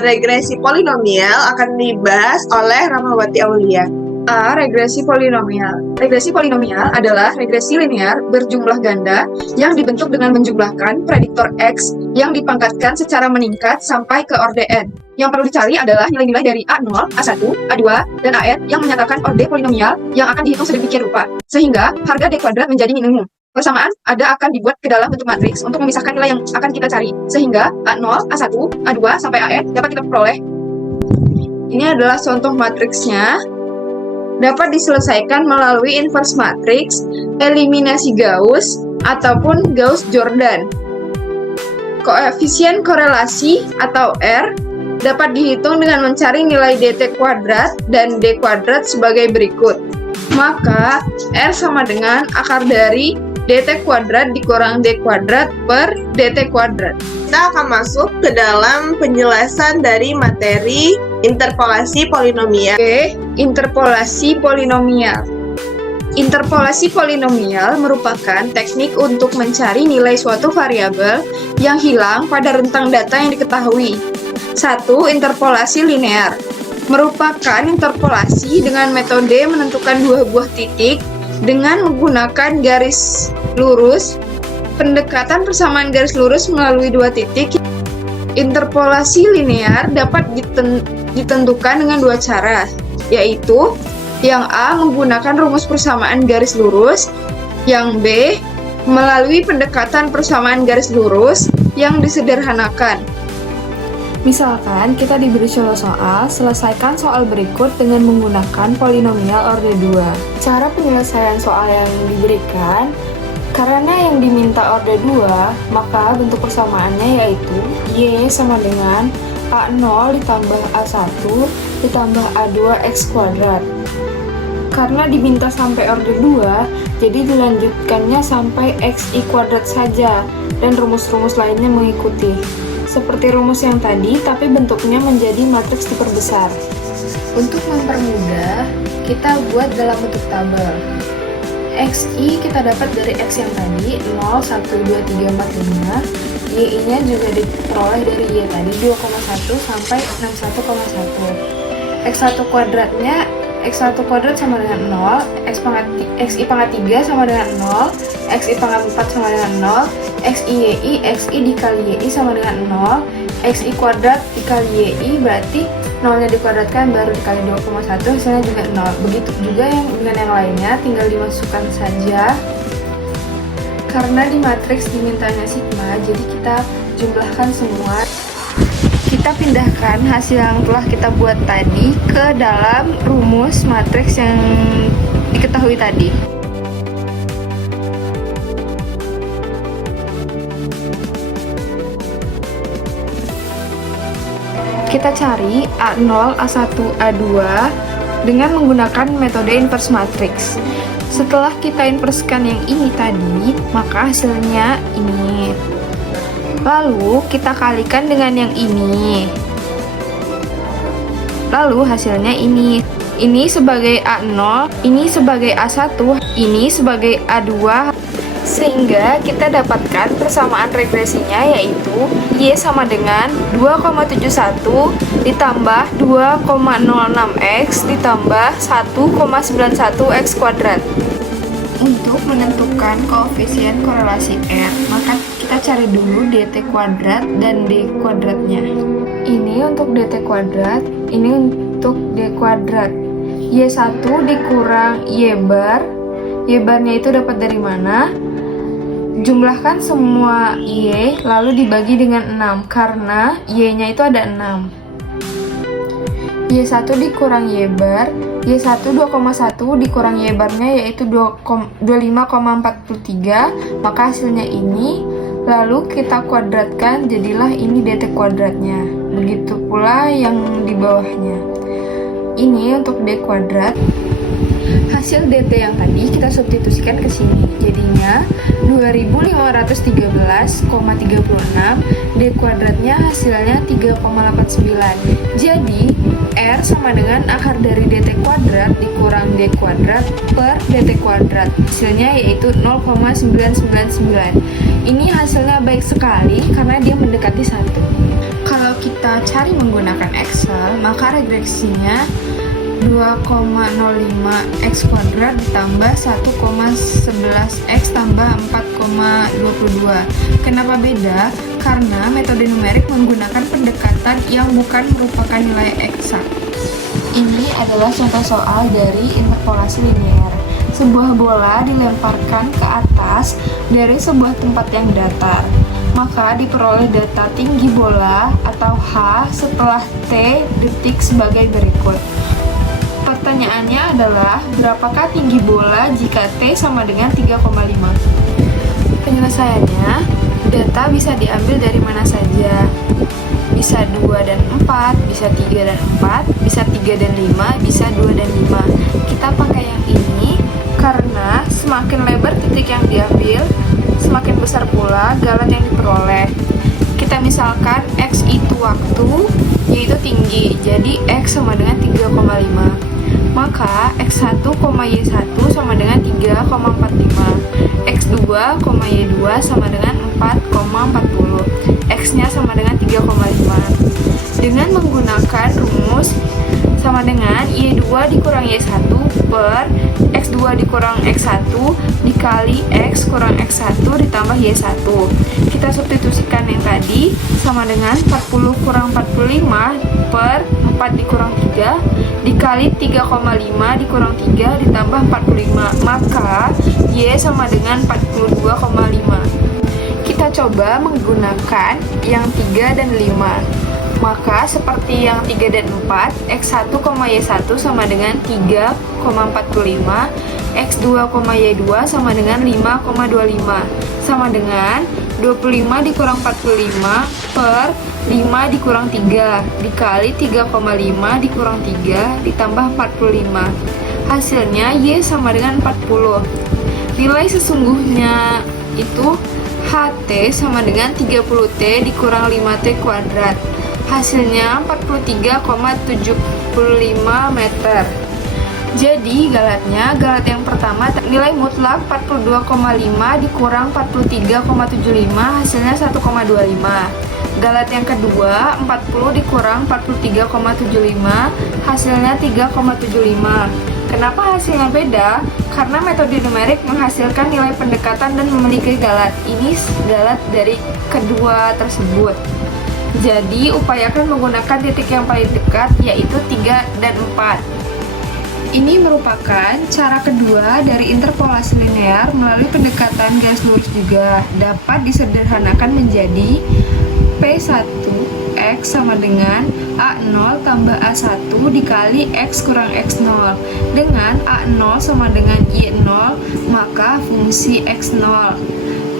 Regresi polinomial akan dibahas oleh Rahmawati Aulia. A. Regresi polinomial. Regresi polinomial adalah regresi linear berjumlah ganda yang dibentuk dengan menjumlahkan prediktor X yang dipangkatkan secara meningkat sampai ke orde N. Yang perlu dicari adalah nilai-nilai dari A0, A1, A2, dan AN yang menyatakan orde polinomial yang akan dihitung sedemikian rupa, sehingga harga D kuadrat menjadi minimum. Persamaan ada akan dibuat ke dalam bentuk matriks untuk memisahkan nilai yang akan kita cari, sehingga A0, A1, A2, sampai AN dapat kita peroleh. Ini adalah contoh matriksnya. Dapat diselesaikan melalui inverse matrix, eliminasi Gauss, ataupun Gauss-Jordan. Koefisien korelasi atau R dapat dihitung dengan mencari nilai dt kuadrat dan d kuadrat sebagai berikut. Maka R sama dengan akar dari dt kuadrat dikurang d kuadrat per dt kuadrat. Kita akan masuk ke dalam penjelasan dari materi interpolasi polinomial. Oke, interpolasi polinomial. Interpolasi polinomial merupakan teknik untuk mencari nilai suatu variabel yang hilang pada rentang data yang diketahui. 1. Interpolasi linear merupakan interpolasi dengan metode menentukan dua buah titik dengan menggunakan garis lurus, pendekatan persamaan garis lurus melalui dua titik. Interpolasi linear dapat ditentukan dengan dua cara, yaitu yang A menggunakan rumus persamaan garis lurus, yang B melalui pendekatan persamaan garis lurus yang disederhanakan. Misalkan kita diberi contoh soal, selesaikan soal berikut dengan menggunakan polinomial orde 2. Cara penyelesaian soal yang diberikan, karena yang diminta orde 2, maka bentuk persamaannya yaitu Y sama dengan A0 ditambah A1 ditambah A2 X kuadrat. Karena diminta sampai orde 2, jadi dilanjutkannya sampai XI kuadrat saja, dan rumus-rumus lainnya mengikuti. Seperti rumus yang tadi, tapi bentuknya menjadi matriks diperbesar. Untuk mempermudah, kita buat dalam bentuk tabel. XI kita dapat dari X yang tadi, 0, 1, 2, 3, 4, 5. Y-nya juga diperoleh dari Y tadi, 2,1 sampai 61,1. X1 kuadratnya, X1 kuadrat sama dengan 0, XI pangkat 3 sama dengan 0, XI pangkat 4 sama dengan 0, XI dikali YI sama dengan 0, XI kuadrat dikali YI berarti 0-nya dikuadratkan baru dikali 2,1 hasilnya juga 0. Begitu juga yang dengan yang lainnya, tinggal dimasukkan saja. Karena di matriks dimintanya sigma, jadi kita jumlahkan semua. Kita pindahkan hasil yang telah kita buat tadi ke dalam rumus matriks yang diketahui tadi. Kita cari A0, A1, A2 dengan menggunakan metode inverse matrix. Setelah kita inverskan yang ini tadi, maka hasilnya ini. Lalu kita kalikan dengan yang ini. Lalu hasilnya ini. Ini sebagai A0, ini sebagai A1, ini sebagai A2. Sehingga kita dapatkan persamaan regresinya yaitu Y sama dengan 2,71 ditambah 2,06X ditambah 1,91 X kuadrat. Untuk menentukan koefisien korelasi R, maka kita cari dulu dt kuadrat dan d kuadratnya. Ini untuk dt kuadrat, ini untuk d kuadrat. Y1 dikurang Y bar. Y barnya itu dapat dari mana? Jumlahkan semua Y lalu dibagi dengan 6 karena Y-nya itu ada 6. Y1 dikurang Y bar, Y1 2,1 dikurang Y barnya yaitu 25,43, maka hasilnya ini. Lalu kita kuadratkan, jadilah ini dt kuadratnya. Begitu pula yang di bawahnya. Ini untuk d kuadrat. Hasil dt yang tadi kita substitusikan ke sini. Jadinya 2513,36, d kuadratnya hasilnya 3,89. Jadi R sama dengan akar dari dt kuadrat dikurang d kuadrat per dt kuadrat. Hasilnya yaitu 0,999. Ini hasilnya baik sekali karena dia mendekati 1. Kalau kita cari menggunakan Excel, maka regresinya 2,05x kuadrat ditambah 1,11x tambah 4,22. Kenapa beda? Karena metode numerik menggunakan pendekatan yang bukan merupakan nilai eksak. Ini adalah contoh soal dari interpolasi linear. Sebuah bola dilemparkan ke atas dari sebuah tempat yang datar. Maka diperoleh data tinggi bola atau H setelah T detik sebagai berikut. Pertanyaannya adalah, berapakah tinggi bola jika T sama dengan 3,5? Penyelesaiannya, data bisa diambil dari mana saja. Bisa 2 dan 4, bisa 3 dan 4, bisa 3 dan 5, bisa 2 dan 5. Kita pakai yang ini karena semakin lebar titik yang diambil, semakin besar pula galat yang diperoleh. Kita misalkan X itu waktu, yaitu tinggi, jadi X sama dengan 3,5. Maka X1, Y1 sama dengan 3,45. X2, Y2 sama dengan 4,40. X-nya sama dengan 3,5. Dengan menggunakan rumus sama dengan Y2 dikurang Y1 per X2 dikurang X1 dikali X kurang X1 ditambah Y1. Kita substitusikan yang tadi sama dengan 40 kurang 45 per 4 dikurang 3 dikali 3,5 dikurang 3 ditambah 45. Maka Y sama dengan 42,5. Kita coba menggunakan yang 3 dan 5. Maka seperti yang 3 dan 4, X1, Y1 sama dengan 3,45, X2, Y2 sama dengan 5,25, sama dengan 25 dikurang 45 per 5 dikurang 3, dikali 3,5 dikurang 3, ditambah 45. Hasilnya Y sama dengan 40. Nilai sesungguhnya itu HT sama dengan 30T dikurang 5T kuadrat. Hasilnya 43,75 meter. Jadi galat yang pertama nilai mutlak 42,5 dikurang 43,75 hasilnya 1,25. Galat yang kedua 40 dikurang 43,75 hasilnya 3,75. Kenapa hasilnya beda? Karena metode numerik menghasilkan nilai pendekatan dan memiliki galat. Ini galat dari kedua tersebut. Jadi, upayakan menggunakan titik yang paling dekat, yaitu 3 dan 4. Ini merupakan cara kedua dari interpolasi linear melalui pendekatan garis lurus juga. Dapat disederhanakan menjadi P1X sama dengan A0 tambah A1 dikali X kurang X0. Dengan A0 sama dengan Y0, maka fungsi X0.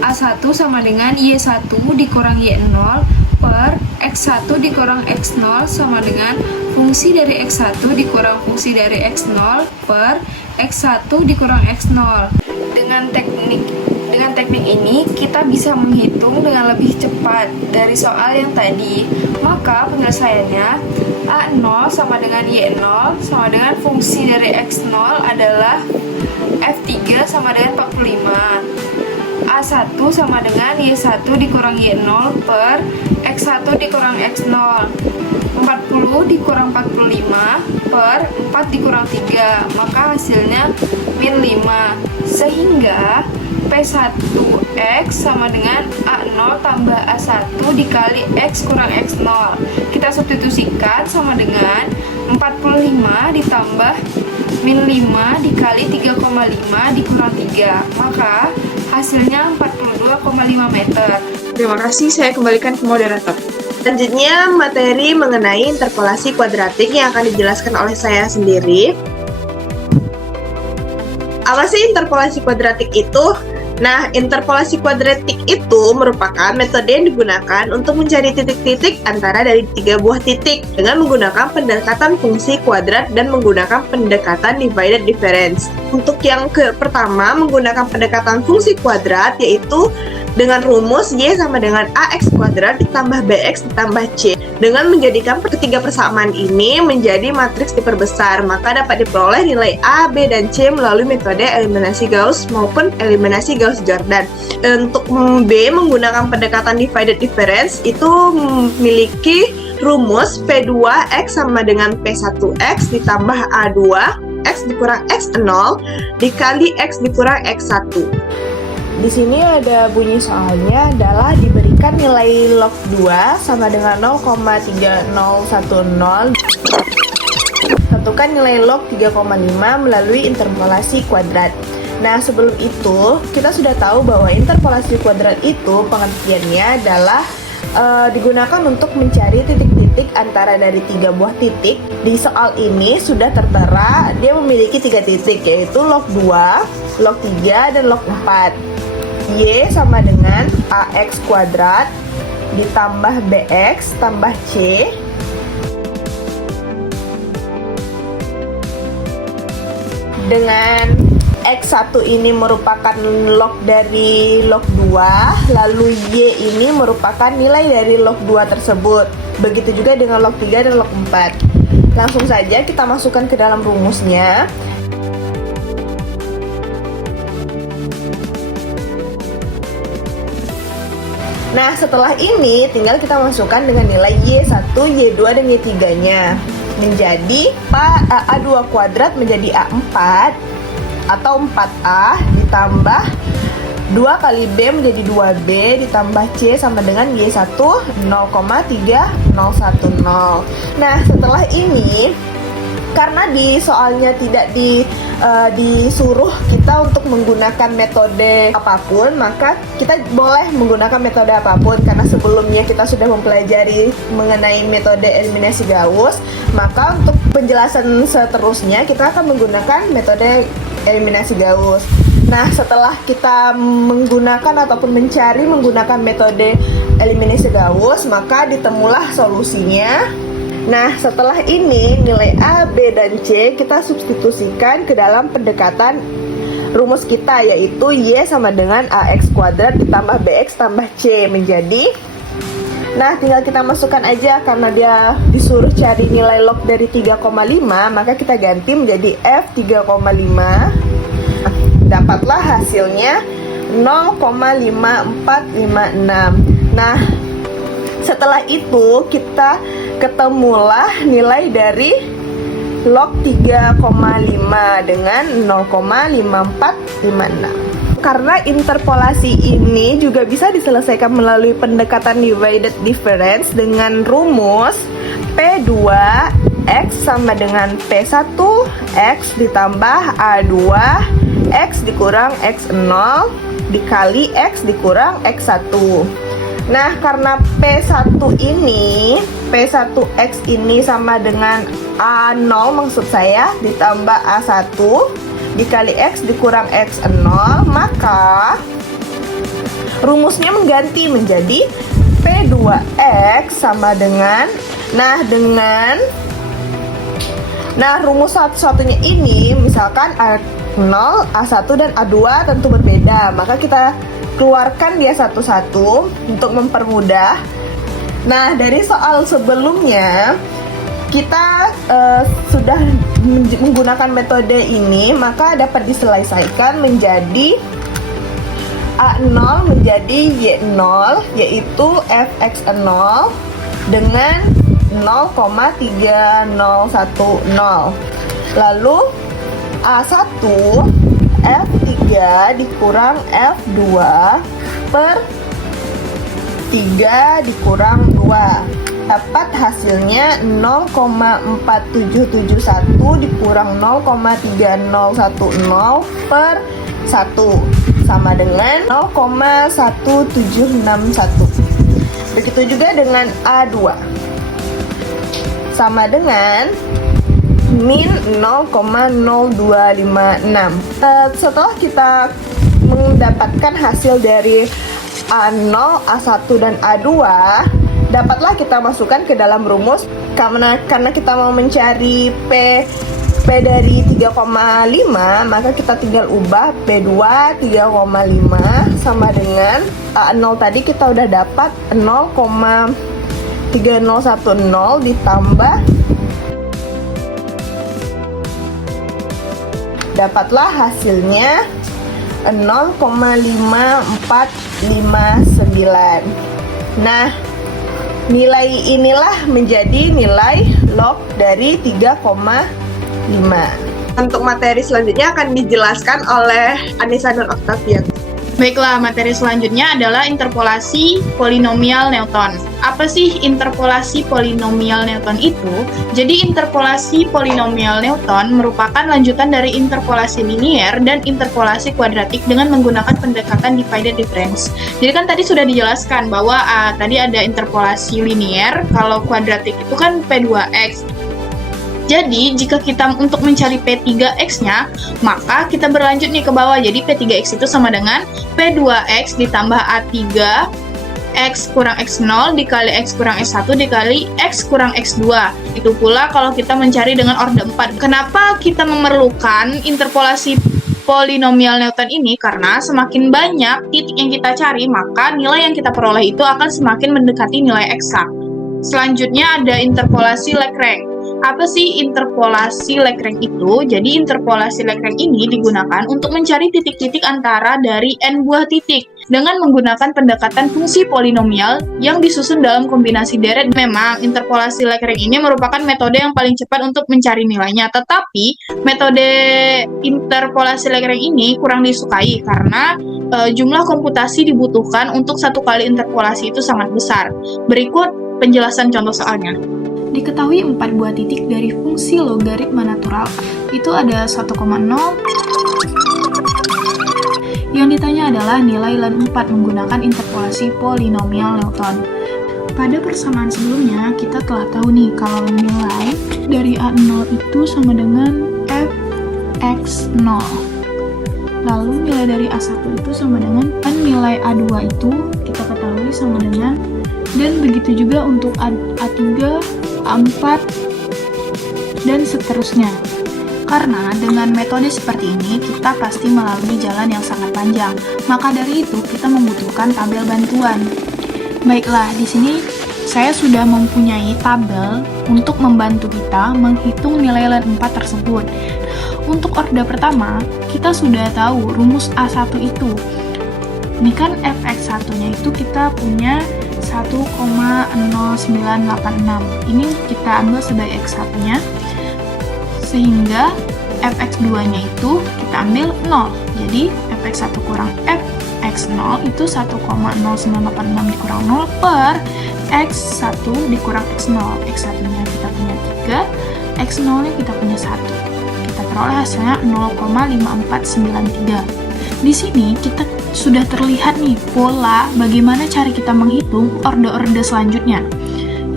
A1 sama dengan Y1 dikurang Y0 per X1 dikurang X0 sama dengan fungsi dari X1 dikurang fungsi dari X0 per X1 dikurang X0. Dengan teknik ini kita bisa menghitung dengan lebih cepat dari soal yang tadi. Maka penyelesaiannya A0 sama dengan Y0 sama dengan fungsi dari X0 adalah F3 sama dengan 45. A1 sama dengan Y1 dikurang Y0 per X1 dikurang X0. 40 dikurang 45 per 4 dikurang 3, maka hasilnya min 5. Sehingga P1X sama dengan A0 tambah A1 dikali X kurang X0. Kita substitusikan sama dengan 45 ditambah min 5 dikali 3,5 dikurang 3, maka hasilnya 42,5 meter. Terima kasih, saya kembalikan ke moderator. Selanjutnya, materi mengenai interpolasi kuadratik yang akan dijelaskan oleh saya sendiri. Apa sih interpolasi kuadratik itu? Nah, interpolasi kuadratik itu merupakan metode yang digunakan untuk mencari titik-titik antara dari 3 buah titik dengan menggunakan pendekatan fungsi kuadrat dan menggunakan pendekatan divided difference. Untuk yang pertama, menggunakan pendekatan fungsi kuadrat, yaitu dengan rumus Y sama dengan AX kuadrat ditambah BX ditambah C. Dengan menjadikan ketiga persamaan ini menjadi matriks diperbesar, maka dapat diperoleh nilai A, B, dan C melalui metode eliminasi Gauss maupun eliminasi Gauss-Jordan. Untuk B menggunakan pendekatan divided difference itu memiliki rumus P2X sama dengan P1X ditambah A2 X dikurang X0 dikali X dikurang X1. Di sini ada bunyi soalnya adalah diberikan nilai log 2 sama dengan 0,3010. Tentukan nilai log 3,5 melalui interpolasi kuadrat. Nah, sebelum itu kita sudah tahu bahwa interpolasi kuadrat itu pengertiannya adalah digunakan untuk mencari titik-titik antara dari tiga buah titik. Di soal ini sudah tertera dia memiliki 3 titik, yaitu log 2, log 3, dan log 4. Y sama dengan AX kuadrat ditambah BX tambah C dengan X1 ini merupakan log dari log 2, lalu Y ini merupakan nilai dari log 2 tersebut. Begitu juga dengan log 3 dan log 4. Langsung saja kita masukkan ke dalam rumusnya. Nah, setelah ini tinggal kita masukkan dengan nilai Y1, Y2, dan Y3-nya. Menjadi A2 kuadrat menjadi A4 atau 4A ditambah 2 kali B menjadi 2B ditambah C sama dengan Y1 0,3010. Nah, setelah ini karena di soalnya tidak disuruh kita untuk menggunakan metode apapun, maka kita boleh menggunakan metode apapun. Karena sebelumnya kita sudah mempelajari mengenai metode eliminasi Gauss, maka untuk penjelasan seterusnya kita akan menggunakan metode eliminasi Gauss. Nah, setelah kita menggunakan ataupun mencari menggunakan metode eliminasi Gauss, maka ditemulah solusinya. Nah, setelah ini nilai A, B, dan C kita substitusikan ke dalam pendekatan rumus kita, yaitu Y sama dengan AX kuadrat ditambah BX tambah C menjadi. Nah, tinggal kita masukkan aja karena dia disuruh cari nilai log dari 3,5, maka kita ganti menjadi F 3,5. Dapatlah hasilnya 0,5456. Nah, setelah itu kita ketemulah nilai dari log 3,5 dengan 0,5456. Karena interpolasi ini juga bisa diselesaikan melalui pendekatan divided difference dengan rumus P2X sama dengan P1X ditambah A2 X dikurang X0 dikali X dikurang X1. Nah, karena P1 ini, P1X ini sama dengan A0 maksud saya, ditambah A1 dikali X dikurang X0, maka rumusnya mengganti menjadi P2X sama dengan, rumus satu-satunya ini, misalkan A0, A1, dan A2 tentu berbeda, maka kita keluarkan dia satu-satu untuk mempermudah. Nah, dari soal sebelumnya kita sudah menggunakan metode ini, maka dapat diselesaikan menjadi A0 menjadi Y0, yaitu Fx0 dengan 0,3010. Lalu A1 F3 dikurang F2 per 3 dikurang 2. Dapat hasilnya 0,4771 dikurang 0,3010 per 1 sama dengan 0,1761. Begitu juga dengan A2 sama dengan min 0,0256. Setelah kita mendapatkan hasil dari A0, A1, dan A2, dapatlah kita masukkan ke dalam rumus. Karena kita mau mencari P P dari 3,5, maka kita tinggal ubah P2 3,5 sama dengan A0 tadi kita udah dapat 0,3010 ditambah, dapatlah hasilnya 0,5459. Nah, nilai inilah menjadi nilai log dari 3,5. Untuk materi selanjutnya akan dijelaskan oleh Anissa dan Octavia. Baiklah, materi selanjutnya adalah interpolasi polinomial Newton. Apa sih interpolasi polinomial Newton itu? Jadi interpolasi polinomial Newton merupakan lanjutan dari interpolasi linier dan interpolasi kuadratik dengan menggunakan pendekatan divided difference. Jadi kan tadi sudah dijelaskan bahwa tadi ada interpolasi linier, kalau kuadratik itu kan P2X. Jadi, jika kita untuk mencari P3X-nya, maka kita berlanjut nih ke bawah. Jadi, P3X itu sama dengan P2X ditambah A3, X kurang X0 dikali X kurang X1 dikali X kurang X2. Itu pula kalau kita mencari dengan orde 4. Kenapa kita memerlukan interpolasi polinomial Newton ini? Karena semakin banyak titik yang kita cari, maka nilai yang kita peroleh itu akan semakin mendekati nilai eksak. Selanjutnya ada interpolasi Lagrange. Apa sih interpolasi Lagrange itu? Jadi interpolasi Lagrange ini digunakan untuk mencari titik-titik antara dari n buah titik dengan menggunakan pendekatan fungsi polinomial yang disusun dalam kombinasi deret. Memang interpolasi Lagrange ini merupakan metode yang paling cepat untuk mencari nilainya, tetapi metode interpolasi Lagrange ini kurang disukai karena jumlah komputasi dibutuhkan untuk satu kali interpolasi itu sangat besar. Berikut penjelasan contoh soalnya. Diketahui 4 buah titik dari fungsi logaritma natural, itu ada 1,0. Yang ditanya adalah nilai LAN 4 menggunakan interpolasi polinomial Newton. Pada persamaan sebelumnya, kita telah tahu nih kalau nilai dari A0 itu sama dengan fx0. Lalu nilai dari A1 itu sama dengan nilai A2 itu kita ketahui sama dengan, dan begitu juga untuk A3, A4, dan seterusnya. Karena dengan metode seperti ini, kita pasti melalui jalan yang sangat panjang. Maka dari itu, kita membutuhkan tabel bantuan. Baiklah, di sini saya sudah mempunyai tabel untuk membantu kita menghitung nilai LAN 4 tersebut. Untuk orde pertama, kita sudah tahu rumus A1 itu. Ini kan fx1-nya itu kita punya 1,0986. Ini kita ambil sebagai x1-nya, sehingga fx2-nya itu kita ambil 0. Jadi fx1 kurang fx0 itu 1,0986 dikurang 0 per x1 dikurang x0. X1-nya kita punya 3, x0-nya kita punya 1. Kita peroleh hasilnya 0,5493. Di sini kita sudah terlihat nih pola bagaimana cara kita menghitung orde-orde selanjutnya.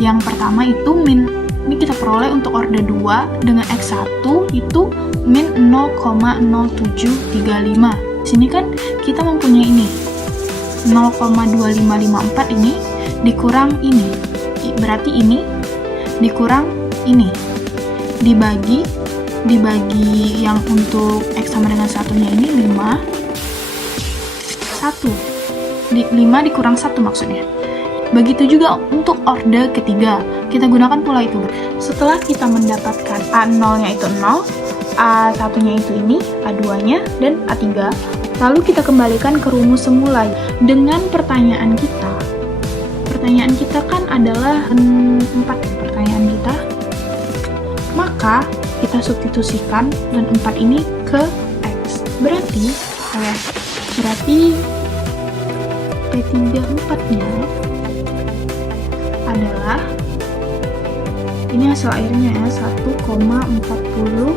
Yang pertama itu ini kita peroleh untuk orde 2 dengan x1 itu min 0,0735. Di sini kan kita mempunyai ini 0,2554 ini dikurang ini. Berarti ini dikurang ini. Dibagi yang untuk x sama dengan 1-nya ini 5 dikurang 1 maksudnya. Begitu juga untuk orde ketiga, kita gunakan pula itu. Setelah kita mendapatkan A0-nya itu 0, A1-nya itu ini, A2-nya, dan A3, lalu kita kembalikan ke rumus semula dengan pertanyaan kita. Pertanyaan kita kan adalah 4 pertanyaan kita. Maka kita substitusikan dan 4 ini ke X. Berarti P34-nya adalah, ini hasil akhirnya ya, 1,4016.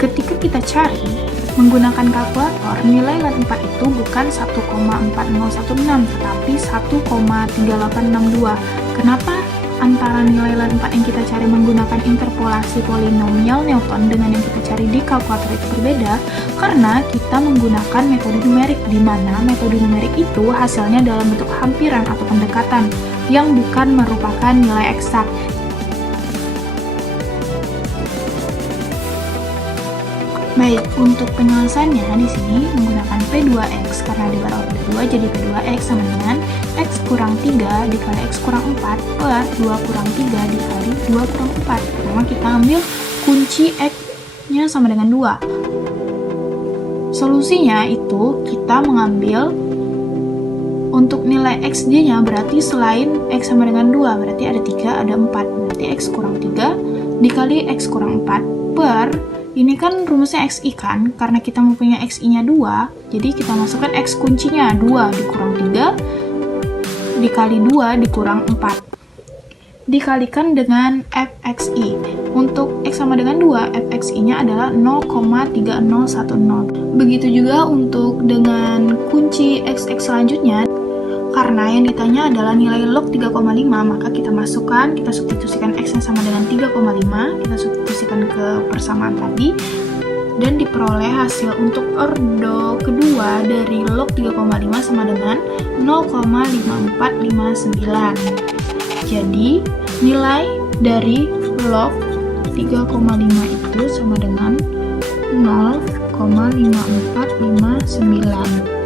Ketika kita cari menggunakan kalkulator, nilai LAN 4 itu bukan 1,4016 tetapi 1,3862. Kenapa antara nilai LAN 4 yang kita cari menggunakan interpolasi polinomial Newton dengan yang kita cari di kalkulator itu berbeda? Karena kita menggunakan metode numerik, di mana metode numerik itu hasilnya dalam bentuk hampiran atau pendekatan yang bukan merupakan nilai eksak. Baik, untuk penyelesaiannya di sini menggunakan P2X karena di bar order 2 jadi P2X sama dengan X kurang 3 dikali X kurang 4 per 2 kurang 3 dikali 2 kurang 4. Pertama kita ambil kunci X-nya sama dengan 2. Solusinya itu kita mengambil untuk nilai XJ-nya berarti selain X sama dengan 2 berarti ada 3, ada 4. Berarti X kurang 3 dikali X kurang 4 per ini kan rumusnya XI kan, karena kita mempunyai XI-nya 2, jadi kita masukkan X kuncinya 2 dikurang 3 dikali 2 dikurang 4 dikalikan dengan FXI. Untuk X sama dengan 2, FXI-nya adalah 0,3010. Begitu juga untuk dengan kunci XX selanjutnya, karena yang ditanya adalah nilai log 3,5, maka kita masukkan, kita substitusikan X-nya sama dengan 3,5, kita substitusikan ke persamaan tadi, dan diperoleh hasil untuk ordo kedua dari log 3,5 sama dengan 0,5459. Jadi, nilai dari log 3,5 itu sama dengan 0,5459.